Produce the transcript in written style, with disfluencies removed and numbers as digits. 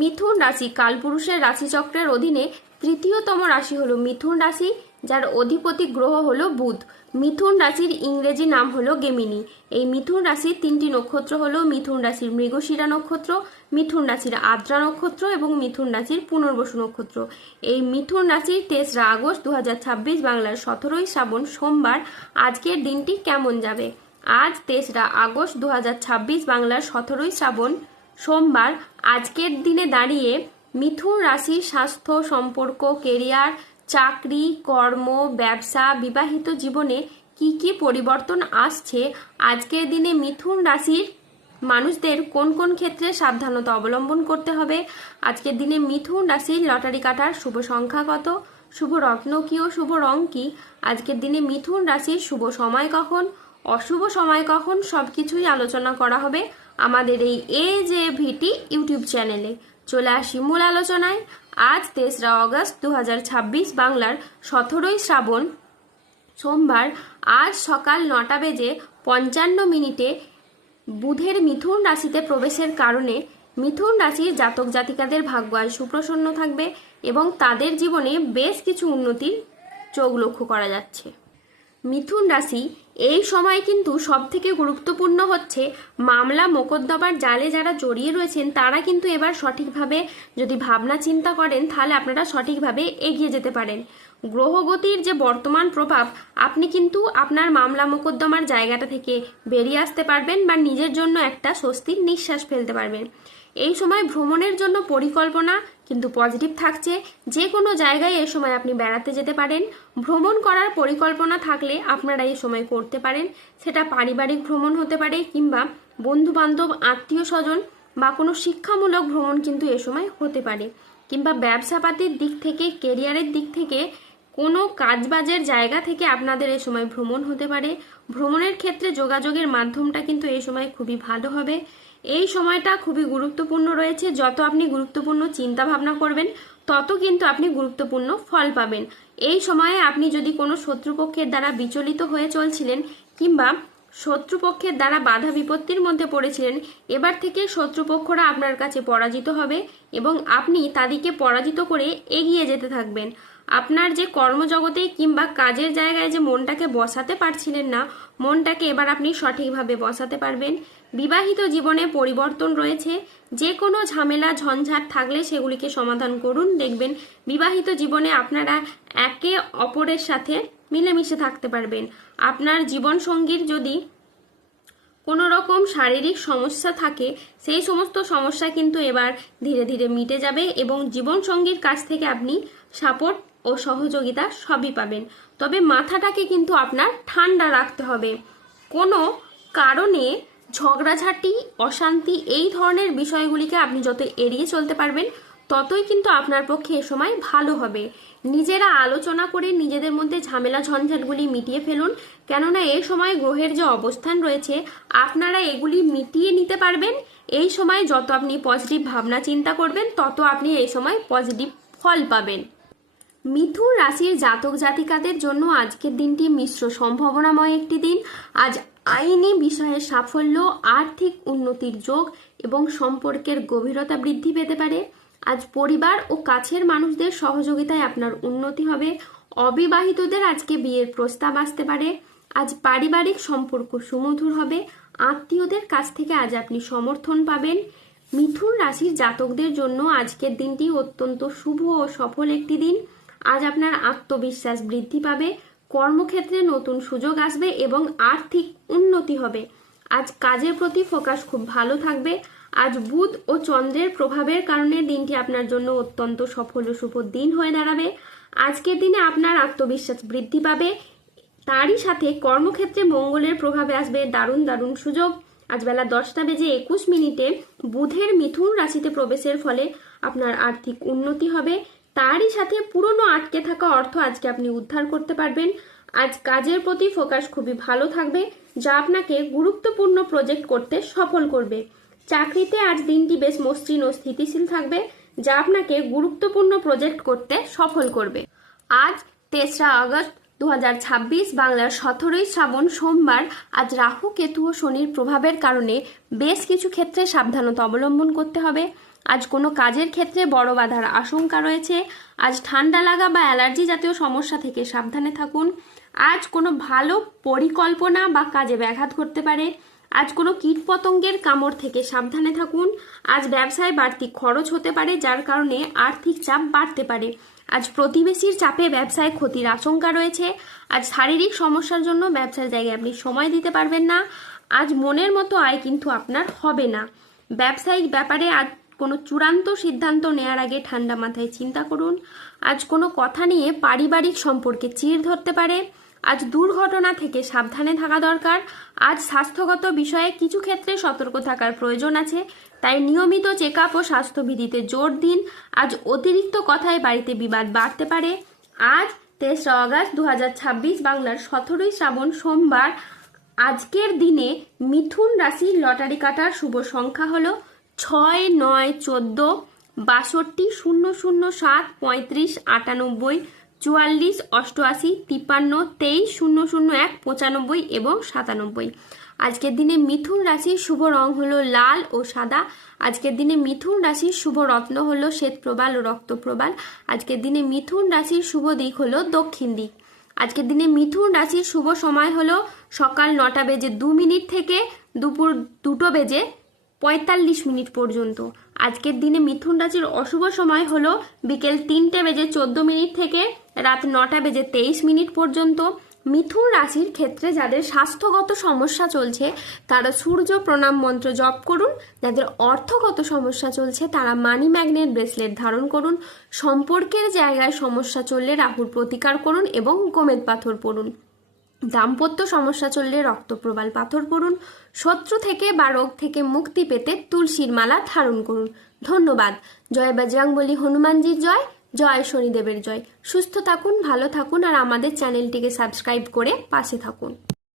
মিথুন রাশি কালপুরুষের রাশিচক্রের অধীনে তৃতীয়তম রাশি হলো মিথুন রাশি, যার অধিপতি গ্রহ হলো বুধ। মিথুন রাশির ইংরেজি নাম হলো গেমিনি। এই মিথুন রাশির তিনটি নক্ষত্র হলো মিথুন রাশির মৃগশিরা নক্ষত্র, মিথুন রাশির আদ্রা নক্ষত্র এবং মিথুন রাশির পুনর্বসু নক্ষত্র। এই মিথুন রাশির 23 আগস্ট 2026 বাংলার 17 শ্রাবণ সোমবার আজকের দিনটি কেমন যাবে। আজ 23 আগস্ট 2026 বাংলার 17 শ্রাবণ সোমবার আজকের দিনে দাঁড়িয়ে মিথুন রাশির স্বাস্থ্য, সম্পর্ক, কেরিয়ার, চাকরি, কর্ম, ব্যবসা, বিবাহিত জীবনে কি কি পরিবর্তন আসছে, আজকের দিনে মিথুন রাশির মানুষদের কোন কোন ক্ষেত্রে সাবধানতা অবলম্বন করতে হবে, আজকের দিনে মিথুন রাশির লটারি কাটার শুভ সংখ্যা কত, শুভ রত্ন কি ও শুভ রং কি, আজকের দিনে মিথুন রাশির শুভ সময় কখন, অশুভ সময় কখন, সবকিছুই আলোচনা করা হবে আমাদের এই AJVT ইউটিউব চ্যানেলে। চলে আসি মূল আলোচনায়। আজ 23 আগস্ট 2026 বাংলার 17 শ্রাবণ সোমবার আজ সকাল 9:55 বুধের মিথুন রাশিতে প্রবেশের কারণে মিথুন রাশির জাতক জাতিকাদের ভাগ্য আজ সুপ্রসন্ন থাকবে এবং তাদের জীবনে বেশ কিছু উন্নতির চোখ লক্ষ্য করা যাচ্ছে। মিথুন রাশি এই সময় কিন্তু সব থেকে গুরুত্বপূর্ণ হচ্ছে মামলা মোকদ্দমার জালে যারা জড়িয়ে রয়েছেন তারা কিন্তু এবার সঠিকভাবে যদি ভাবনা চিন্তা করেন তাহলে আপনারা সঠিকভাবে এগিয়ে যেতে পারেন। গ্রহগতির যে বর্তমান প্রভাব, আপনি কিন্তু আপনার মামলা মোকদ্দমার জায়গাটা থেকে বেরিয়ে আসতে পারবেন বা নিজের জন্য একটা স্বস্তির নিঃশ্বাস ফেলতে পারবেন। এই সময় ভ্রমণের জন্য পরিকল্পনা কিন্তু পজিটিভ থাকছে। যে কোনো জায়গায় এই সময় আপনি বেড়াতে যেতে পারেন। ভ্রমণ করার পরিকল্পনা থাকলে আপনারা এই সময় করতে পারেন। সেটা পারিবারিক ভ্রমণ হতে পারে কিংবা বন্ধু বান্ধব, আত্মীয় স্বজন বা কোনো শিক্ষামূলক ভ্রমণ কিন্তু এ সময় হতে পারে, কিংবা ব্যবসাপাতির দিক থেকে, কেরিয়ারের দিক থেকে কোনো কাজবাজের জায়গা থেকে আপনাদের এই সময় ভ্রমণ হতে পারে। ভ্রমণের ক্ষেত্রে যোগাযোগের মাধ্যমটা কিন্তু এই সময় খুবই ভালো হবে। এই সময়টা খুবই গুরুত্বপূর্ণ রয়েছে। যত আপনি গুরুত্বপূর্ণ চিন্তা ভাবনা করবেন তত কিন্তু আপনি গুরুত্বপূর্ণ ফল পাবেন। এই সময়ে আপনি যদি কোনো শত্রুপক্ষের দ্বারা বিচলিত হয়ে চলছিলেন কিংবা শত্রুপক্ষের দ্বারা বাধা বিপত্তির মধ্যে পড়েছিলেন, এবার থেকে শত্রুপক্ষরা আপনার কাছে পরাজিত হবে এবং আপনি তাদেরকে পরাজিত করে এগিয়ে যেতে থাকবেন। আপনার যে কর্মজগতে কিংবা কাজের জায়গায় যে মনটাকে বসাতে পারছিলেন না, মনটাকে এবার আপনি সঠিকভাবে বসাতে পারবেন। বিবাহিত জীবনে পরিবর্তন রয়েছে। যে কোনো ঝামেলা ঝঞ্ঝাট থাকলে সেগুলিকে সমাধান করুন, দেখবেন বিবাহিত জীবনে আপনারা একে অপরের সাথে মিলেমিশে থাকতে পারবেন। আপনার জীবন সঙ্গীর যদি কোনো রকম শারীরিক সমস্যা থাকে সেই সমস্ত সমস্যা কিন্তু এবার ধীরে ধীরে মিটে যাবে এবং জীবনসঙ্গীর কাছ থেকে আপনি সাপোর্ট ও সহযোগিতা সবই পাবেন। তবে মাথাটাকে কিন্তু আপনার ঠান্ডা রাখতে হবে। কোনো কারণে ঝগড়াঝাটি, অশান্তি এই ধরনের বিষয়গুলিকে আপনি যত এড়িয়ে চলতে পারবেন ততই কিন্তু আপনার পক্ষে এ সময় ভালো হবে। নিজেরা আলোচনা করে নিজেদের মধ্যে ঝামেলা ঝঞ্ঝাটগুলি মিটিয়ে ফেলুন, কেননা এই সময় গ্রহের যে অবস্থান রয়েছে আপনারা এগুলি মিটিয়ে নিতে পারবেন। এই সময় যত আপনি পজিটিভ ভাবনা চিন্তা করবেন তত আপনি এই সময় পজিটিভ ফল পাবেন। মিথুন রাশির জাতক জাতিকাদের জন্য আজকের দিনটি মিশ্র সম্ভাবনাময় একটি দিন। আজ আইনি বিষয়ে সাফল্য, আর্থিক উন্নতির যোগ এবং সম্পর্কের গভীরতা বৃদ্ধি পেতে পারে। আজ পরিবার ও কাছের মানুষদের সহযোগিতায় আপনার উন্নতি হবে। অবিবাহিতদের আজকে বিয়ের প্রস্তাব আসতে পারে। আজ পারিবারিক সম্পর্ক সুমধুর হবে। আত্মীয়দের কাছ থেকে আজ আপনি সমর্থন পাবেন। মিথুন রাশির জাতকদের জন্য আজকের দিনটি অত্যন্ত শুভ ও সফল একটি দিন। আজ আপনার আত্মবিশ্বাস বৃদ্ধি পাবে, কর্মক্ষেত্রে নতুন সুযোগ আসবে এবং আর্থিক উন্নতি হবে। আজ কাজের প্রতি ফোকাস খুব ভালো থাকবে। আজ বুধ ও চন্দ্রের প্রভাবের কারণে দিনটি আপনার জন্য অত্যন্ত সফল ও শুভ দিন হয়ে দাঁড়াবে। আজকের দিনে আপনার আত্মবিশ্বাস বৃদ্ধি পাবে, তারই সাথে কর্মক্ষেত্রে মঙ্গলের প্রভাবে আসবে দারুণ দারুণ সুযোগ। আজ বেলা 10:21 বুধের মিথুন রাশিতে প্রবেশের ফলে আপনার আর্থিক উন্নতি হবে, তারই সাথে পুরনো আটকে থাকা অর্থ আজকে আপনি উদ্ধার করতে পারবেন। আজ কাজের প্রতি ফোকাস খুবই ভালো থাকবে, যা আপনাকে গুরুত্বপূর্ণ প্রজেক্ট করতে সফল করবে। চাকরিতে আজ দিনটি বেশ মসৃণ ও স্থিতিশীল থাকবে, যা আপনাকে গুরুত্বপূর্ণ প্রজেক্ট করতে সফল করবে। আজ 23 আগস্ট 2026 বাংলার 17 শ্রাবণ সোমবার আজ রাহু, কেতু ও শনির প্রভাবের কারণে বেশ কিছু ক্ষেত্রে সাবধানতা অবলম্বন করতে হবে। আজ কোনো কাজের ক্ষেত্রে বড় বাধার আশঙ্কা রয়েছে। আজ ঠান্ডা লাগা বা অ্যালার্জি জাতীয় সমস্যা থেকে সাবধানে থাকুন। আজ কোনো ভালো পরিকল্পনা বা কাজে ব্যাঘাত ঘটতে পারে। আজ কোনো কীটপতঙ্গের কামড় থেকে সাবধানে থাকুন। আজ ব্যবসায় বাড়তি খরচ হতে পারে, যার কারণে আর্থিক চাপ বাড়তে পারে। আজ প্রতিবেশীর চাপে ব্যবসায় ক্ষতির আশঙ্কা রয়েছে। আজ শারীরিক সমস্যার জন্য ব্যবসার জায়গায় আপনি সময় দিতে পারবেন না। আজ মনের মতো আয় কিন্তু আপনার হবে না। ব্যবসায়িক ব্যাপারে আজ কোনো চূড়ান্ত সিদ্ধান্ত নেওয়ার আগে ঠান্ডা মাথায় চিন্তা করুন। আজ কোনো কথা নিয়ে পারিবারিক সম্পর্কে চিড় ধরতে পারে। আজ দুর্ঘটনা থেকে সাবধানে থাকা দরকার। আজ স্বাস্থ্যগত বিষয়ে কিছু ক্ষেত্রে সতর্ক থাকার প্রয়োজন আছে, তাই নিয়মিত চেক আপ ও স্বাস্থ্যবিধিতে জোর দিন। আজ অতিরিক্ত কথায় বাড়িতে বিবাদ বাড়তে পারে। আজ 23 অগাস্ট 2026 বাংলার 17 শ্রাবণ সোমবার। আজকের দিনে মিথুন রাশির লটারি কাটার শুভ সংখ্যা হলো 6, 9, 14, 62, 007, 35, 98, 44, 88, 53, 23, 001, 95 এবং 97। আজকের দিনে মিথুন রাশির শুভ রং হলো লাল ও সাদা। আজকের দিনে মিথুন রাশির শুভ রত্ন হলো শ্বেতপ্রবাল ও রক্তপ্রবাল। আজকের দিনে মিথুন রাশির শুভ দিক হলো দক্ষিণ দিক। আজকের দিনে মিথুন রাশির শুভ সময় হলো সকাল 9:02 থেকে দুপুর 2:45 পর্যন্ত। আজকের দিনে মিথুন রাশির অশুভ সময় হলো বিকেল 3:14 থেকে রাত 9:23 পর্যন্ত। মিথুন রাশির ক্ষেত্রে যাদের স্বাস্থ্যগত সমস্যা চলছে তারা সূর্য প্রণাম মন্ত্র জপ করুন। যাদের অর্থগত সমস্যা চলছে তারা মানি ম্যাগনেট ব্রেসলেট ধারণ করুন। সম্পর্কের জায়গায় সমস্যা চললে রাহুর প্রতিকার করুন এবং গোমেদ পাথর পড়ুন। দাম্পত্য সমস্যা চললে রক্তপ্রবাল পাথর পড়ুন। শত্রু থেকে বা রোগ থেকে মুক্তি পেতে তুলসীর মালা ধারণ করুন। ধন্যবাদ। জয় বজরংবলী হনুমানজির জয়, জয় শনিদেবের জয়। সুস্থ থাকুন, ভালো থাকুন আর আমাদের চ্যানেলটিকে সাবস্ক্রাইব করে পাশে থাকুন।